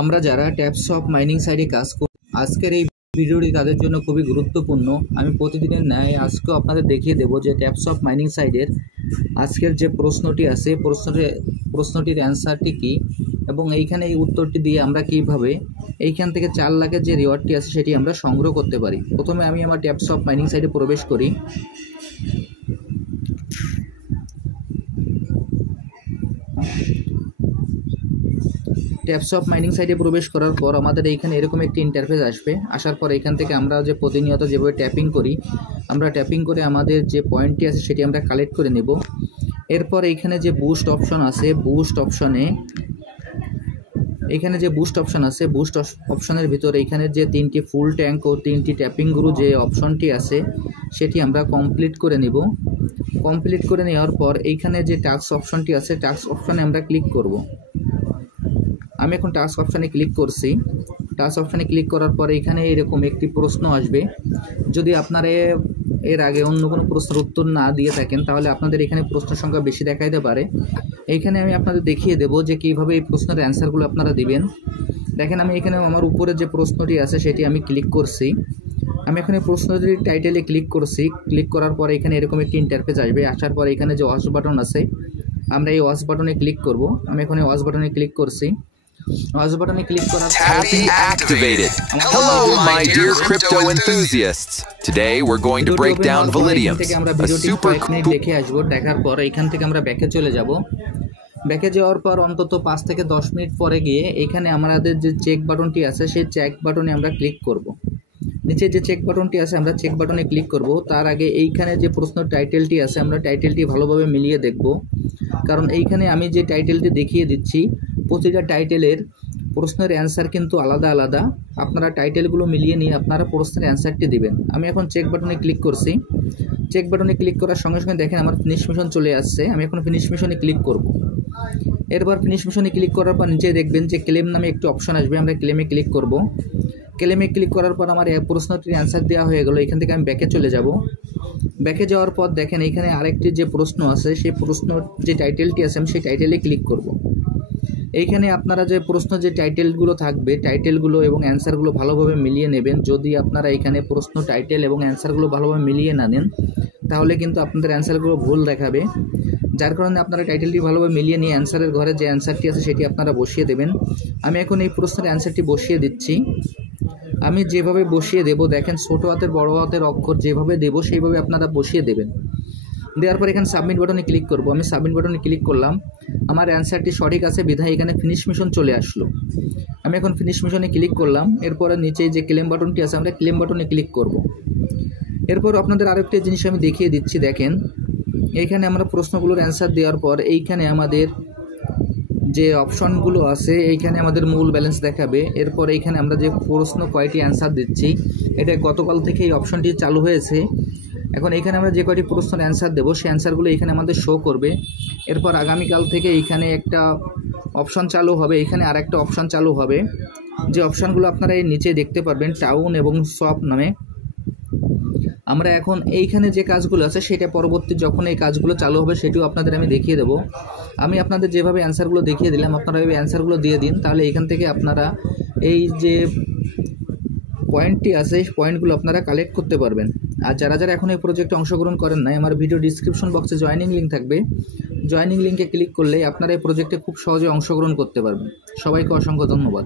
আমরা যারা taps of mining সাইটে কাজ করি, আজকের এই ভিডিওটি তাদের জন্য খুবই গুরুত্বপূর্ণ। আমি প্রতিদিনের ন্যায় আজকেও আপনাদের দেখিয়ে দেব যে ট্যাপস অফ মাইনিং সাইটের আজকের যে প্রশ্নটি আছে প্রশ্নটির অ্যান্সারটি কী এবং এইখানে এই উত্তরটি দিয়ে আমরা কীভাবে এইখান থেকে 4 লাখের যে রিওয়ার্ডটি আছে সেটি আমরা সংগ্রহ করতে পারি। প্রথমে আমি আমার ট্যাপস অফ মাইনিং সাইটে প্রবেশ করি। ট্যাপস অফ মাইনিং সাইটে প্রবেশ করার পর আমাদের এইখানে এরকম একটি ইন্টারফেস আসবে। আসার পর এখান থেকে আমরা যে প্রতিনিয়ত যেভাবে ট্যাপিং করি, আমরা ট্যাপিং করে আমাদের যে পয়েন্টটি আছে সেটি আমরা কালেক্ট করে নেব। এরপর এইখানে যে বুস্ট অপশন আছে, বুস্ট অপশনের ভিতরে এইখানে যে 3টি ফুল ট্যাঙ্ক ও 3টি ট্যাপিং গ্রু যে অপশনটি আছে সেটি আমরা কমপ্লিট করে নেব। কমপ্লিট করে নেওয়ার পর এইখানে যে টাস্ক অপশনটি আছে, টাস্ক অপশনে আমরা ক্লিক করব। আমি এখন টাস্ক অপশানে ক্লিক করছি। টাস্ক অপশানে ক্লিক করার পরে এখানে এরকম একটি প্রশ্ন আসবে। যদি আপনারা এর আগে অন্য কোনো প্রশ্নের উত্তর না দিয়ে থাকেন তাহলে আপনাদের এখানে প্রশ্নের সংখ্যা বেশি দেখাইতে পারে। এইখানে আমি আপনাদের দেখিয়ে দেব যে কীভাবে এই প্রশ্নের অ্যান্সারগুলো আপনারা দিবেন। দেখেন, আমি এখানে আমার উপরে যে প্রশ্নটি আছে সেটি আমি ক্লিক করছি। আমি এখানে প্রশ্নটির টাইটেলে ক্লিক করছি। ক্লিক করার পরে এখানে এরকম একটি ইন্টারফেস আসবে। আসার পরে এখানে যে ওয়াচ বাটন আছে, আমরা এই ওয়াচ বাটনে ক্লিক করব। আমি এখানে ওয়াচ বাটনে ক্লিক করছি। ওয়াচ বাটনে ক্লিক করার পর Tappy activated. Hello, my dear crypto enthusiasts. Today we're going to break down Validium, থেকে আমরা a ভিডিওটি super কয়েক মিনিট দেখে আসবো। দেখার পর এখান থেকে আমরা ব্যাকে চলে যাব। ব্যাকে যাওয়ার পর অন্তত 5 থেকে 10 মিনিট পরে গিয়ে এখানে আমাদের যে চেক বাটনটি আছে সেই চেক বাটনে আমরা ক্লিক করব। নিচে যে চেক বাটনটি আছে আমরা চেক বাটনে ক্লিক করব। তার আগে এইখানে যে প্রশ্ন টাইটেলটি আছে আমরা টাইটেলটি ভালোভাবে মিলিয়ে দেখব, কারণ এইখানে আমি যে টাইটেলটি দেখিয়ে দিচ্ছি প্রতিটা টাইটেলের প্রশ্নের অ্যান্সার কিন্তু আলাদা আলাদা। আপনারা টাইটেলগুলো মিলিয়ে নিয়ে আপনারা প্রশ্নের অ্যান্সারটি দিবেন। আমি এখন চেক বাটনে ক্লিক করছি। চেক বাটনে ক্লিক করার সঙ্গে সঙ্গে দেখেন আমার ফিনিশ মিশন চলে আসছে। আমি এখন ফিনিশ মিশনে ক্লিক করব। এরপর ফিনিশ মিশনে ক্লিক করার পর নিচে দেখবেন যে ক্লেম নামে একটি অপশন আসবে। আমরা ক্লেমে ক্লিক করব। ক্লেমে ক্লিক করার পর আমার প্রশ্নটির অ্যান্সার দেওয়া হয়ে গেল। এখান থেকে আমি ব্যাকে চলে যাব। ব্যাকে যাওয়ার পর দেখেন এইখানে আরেকটি যে প্রশ্ন আছে সেই প্রশ্ন যে টাইটেলটি আছে আমি সেই টাইটেলে ক্লিক করব। এইখানে আপনারা যে প্রশ্ন যে টাইটেলগুলো থাকবে টাইটেলগুলো এবং অ্যান্সারগুলো ভালোভাবে মিলিয়ে নেবেন। যদি আপনারা এখানে প্রশ্ন টাইটেল এবং অ্যান্সারগুলো ভালোভাবে মিলিয়ে না নেন তাহলে কিন্তু আপনাদের অ্যান্সারগুলো ভুল দেখাবে। যার কারণে আপনারা টাইটেলটি ভালোভাবে মিলিয়ে নিয়ে অ্যান্সারের ঘরে যে অ্যান্সারটি আছে সেটি আপনারা বসিয়ে দেবেন। আমি এখন এই প্রশ্নের অ্যান্সারটি বসিয়ে দিচ্ছি। আমি যেভাবে বসিয়ে দেব দেখেন ছোটো হাতের বড় হাতের অক্ষর যেভাবে দেব সেইভাবে আপনারা বসিয়ে দেবেন। দেওয়ার পর এখানে সাবমিট বাটনে ক্লিক করব। আমি সাবমিট বাটনে ক্লিক করলাম। আমার অ্যান্সারটি সঠিক আছে বিধায় এখানে ফিনিশ মিশন চলে আসলো। আমি এখন ফিনিশ মিশনে ক্লিক করলাম। এরপরে নিচে যে ক্লেম বাটনটি আছে আমরা ক্লেম বাটনে ক্লিক করব। এরপর আপনাদের আরেকটি জিনিস আমি দেখিয়ে দিচ্ছি। দেখেন এইখানে আমরা প্রশ্নগুলোর অ্যান্সার দেওয়ার পর এইখানে আমাদের যে অপশনগুলো আছে এইখানে আমাদের মূল ব্যালেন্স দেখাবে। এরপর এইখানে আমরা যে প্রশ্ন কয়টি অ্যান্সার দিচ্ছি এটা গতকাল থেকে এই অপশনটি চালু হয়েছে। এখন এইখানে আমরা যে কয়টি প্রশ্নের অ্যান্সার দেবো সেই অ্যান্সারগুলো এখানে আমাদের শো করবে। এরপর আগামীকাল থেকে এইখানে একটা অপশন চালু হবে, এখানে আর একটা অপশন চালু হবে। যে অপশানগুলো আপনারা এই নিচে দেখতে পারবেন টাউন এবং শপ নামে। আমরা এখন এইখানে যে কাজগুলো আছে সেটা পরবর্তী যখন এই কাজগুলো চালু হবে সেটিও আপনাদের আমি দেখিয়ে দেবো। আমি আপনাদের যেভাবে অ্যান্সারগুলো দেখিয়ে দিলাম আপনারা এই অ্যান্সারগুলো দিয়ে দিন, তাহলে এইখান থেকে আপনারা এই যে পয়েন্টটি আছে এই পয়েন্টগুলো আপনারা কালেক্ট করতে পারবেন। আর যারা যারা এখন এই প্রজেক্টে অংশগ্রহণ করেন নাই, আমার ভিডিও ডিসক্রিপশন বক্সে জয়েনিং লিঙ্ক থাকবে। জয়েনিং লিঙ্কে ক্লিক করলে আপনারা এই প্রজেক্টে খুব সহজে অংশগ্রহণ করতে পারবেন। সবাইকে অসংখ্য ধন্যবাদ।